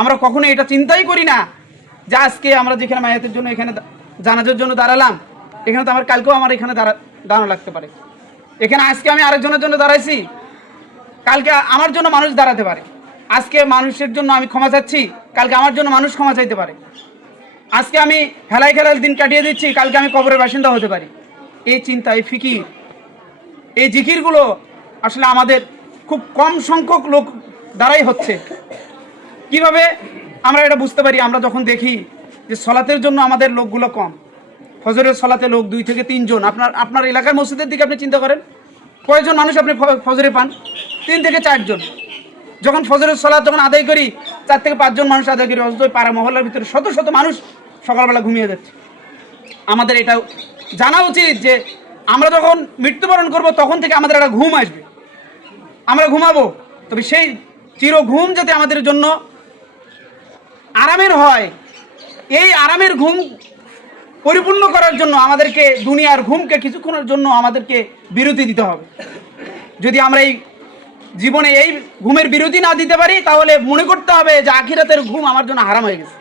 আমরা কখনো এটা চিন্তাই করি না যে আজকে আমরা যেখানে মায়াতের জন্য এখানে জানাজার জন্য দাঁড়ালাম, এখানে তো আমার কালকেও আমার এখানে দাঁড়া দাঁড়ানো লাগতে পারে। এখানে আজকে আমি আরেকজনের জন্য দাঁড়াইছি, কালকে আমার জন্য মানুষ দাঁড়াতে পারে। আজকে মানুষের জন্য আমি ক্ষমা চাচ্ছি, কালকে আমার জন্য মানুষ ক্ষমা চাইতে পারে। আজকে আমি হেলাই খেলার দিন কাটিয়ে দিচ্ছি, কালকে আমি কবরের বাসিন্দা হতে পারি। এই চিন্তা, এই ফিকির, এই জিকিরগুলো আসলে আমাদের খুব কম সংখ্যক লোক দ্বারাই হচ্ছে। কীভাবে আমরা এটা বুঝতে পারি? আমরা যখন দেখি যে সলাতের জন্য আমাদের লোকগুলো কম, ফজরের সলাতে লোক দুই থেকে তিনজন, আপনার আপনার এলাকার মসজিদের দিকে আপনি চিন্তা করেন, কয়জন মানুষ আপনি ফজরে পান? তিন থেকে চারজন। যখন ফজরের সলাৎ যখন আদায় করি, চার থেকে পাঁচজন মানুষ আদায় করি, অথচ পাড়া মহল্লার ভিতরে শত শত মানুষ সকালবেলা ঘুমিয়ে যাচ্ছে। আমাদের এটা জানা উচিত যে আমরা যখন মৃত্যুবরণ করব, তখন থেকে আমাদের একটা ঘুম আসবে। আমরা ঘুমাবো, তবে সেই চির ঘুম যাতে আমাদের জন্য আরামের হয়। এই আরামের ঘুম পরিপূর্ণ করার জন্য আমাদেরকে দুনিয়ার ঘুমকে কিছুক্ষণের জন্য আমাদেরকে বিরতি দিতে হবে। যদি আমরা এই জীবনে এই ঘুমের বিরতি না দিতে পারি, তাহলে মনে করতে হবে যে আখিরাতের ঘুম আমার জন্য হারাম হয়ে গেছে।